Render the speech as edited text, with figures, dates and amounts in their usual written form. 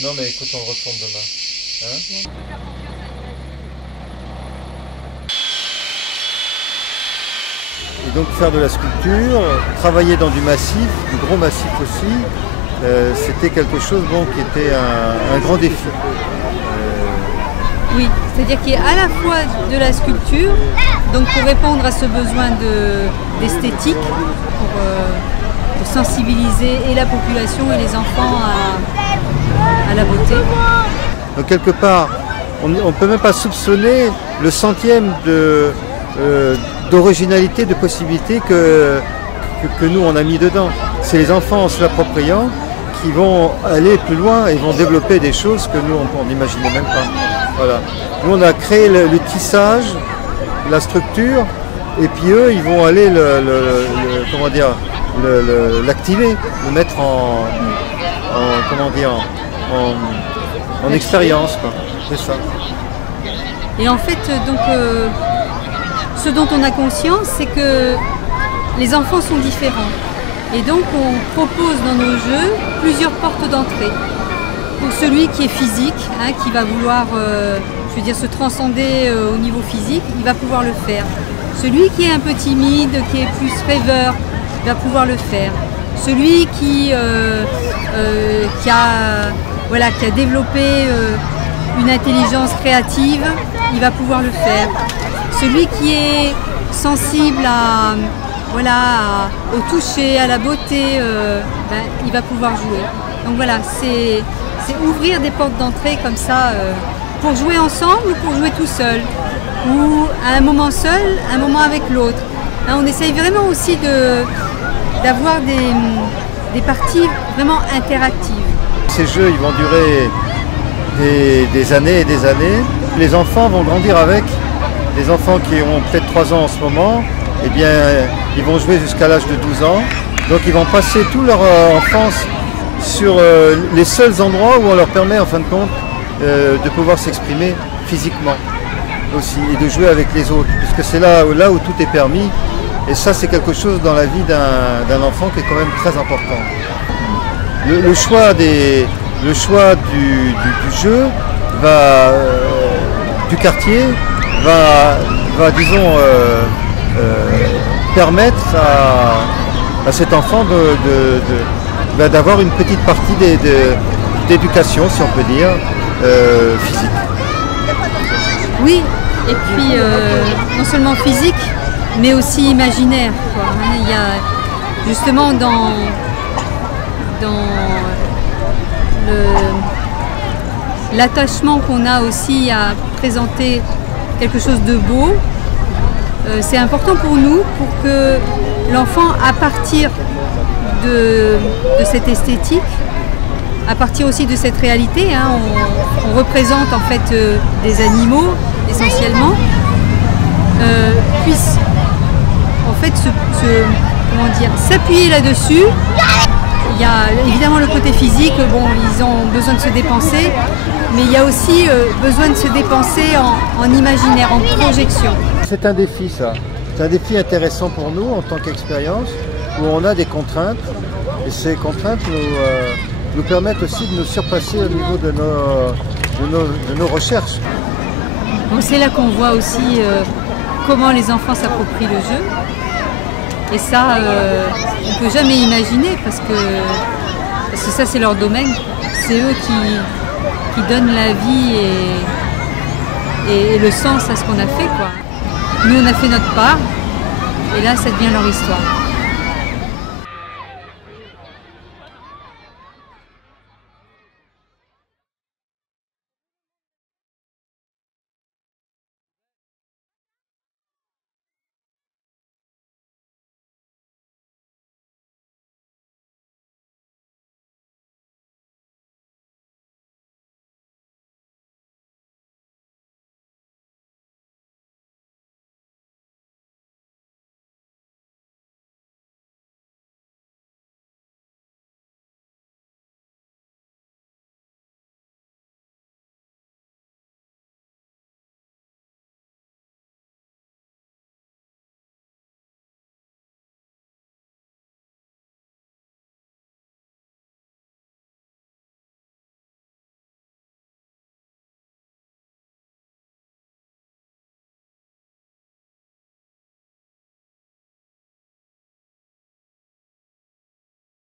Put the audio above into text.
Non mais écoute, on retourne demain. Hein? Et donc faire de la sculpture, travailler dans du massif, du gros massif aussi, c'était quelque chose qui était un grand défi. Oui, c'est-à-dire qu'il y a à la fois de la sculpture, donc pour répondre à ce besoin d'esthétique, pour sensibiliser et la population et les enfants à la beauté. Donc quelque part, on ne peut même pas soupçonner le centième d'originalité, de possibilités que nous on a mis dedans. C'est les enfants en se l'appropriant qui vont aller plus loin et vont développer des choses que nous on n'imaginait même pas. Voilà. Nous on a créé le tissage, la structure, et puis eux ils vont aller l'activer, le mettre en expérience, quoi. C'est ça. Et en fait, donc, ce dont on a conscience, c'est que les enfants sont différents. Et donc, on propose dans nos jeux plusieurs portes d'entrée. Pour celui qui est physique, hein, qui va vouloir, se transcender au niveau physique, il va pouvoir le faire. Celui qui est un peu timide, qui est plus rêveur, va pouvoir le faire. Celui qui a développé une intelligence créative, il va pouvoir le faire. Celui qui est sensible au toucher, à la beauté, il va pouvoir jouer. Donc voilà, c'est ouvrir des portes d'entrée comme ça pour jouer ensemble ou pour jouer tout seul. Ou à un moment seul, un moment avec l'autre. Hein, on essaye vraiment aussi d'avoir des parties vraiment interactives. Ces jeux, ils vont durer des années et des années. Les enfants vont grandir avec. Les enfants qui ont peut-être 3 ans en ce moment, eh bien, ils vont jouer jusqu'à l'âge de 12 ans. Donc ils vont passer toute leur enfance sur les seuls endroits où on leur permet en fin de compte de pouvoir s'exprimer physiquement aussi et de jouer avec les autres, puisque c'est là où tout est permis. Et ça, c'est quelque chose dans la vie d'un enfant qui est quand même très important. Le choix du jeu du quartier va disons, permettre à cet enfant d'avoir une petite partie d'éducation, si on peut dire, physique. Oui, et puis non seulement physique, mais aussi imaginaire, quoi. Il y a justement dans l'attachement qu'on a aussi à présenter quelque chose de beau, c'est important pour nous, pour que l'enfant, à partir de cette esthétique, à partir aussi de cette réalité, hein, on représente en fait des animaux essentiellement, puisse en fait s'appuyer là-dessus. Il y a évidemment le côté physique, ils ont besoin de se dépenser, mais il y a aussi besoin de se dépenser en imaginaire, en projection. C'est un défi, ça. C'est un défi intéressant pour nous en tant qu'expérience, où on a des contraintes, et ces contraintes nous permettent aussi de nous surpasser au niveau de nos recherches. Donc c'est là qu'on voit aussi comment les enfants s'approprient le jeu. Et ça, on ne peut jamais imaginer parce que ça, c'est leur domaine. C'est eux qui donnent la vie et le sens à ce qu'on a fait, quoi. Nous, on a fait notre part et là, ça devient leur histoire.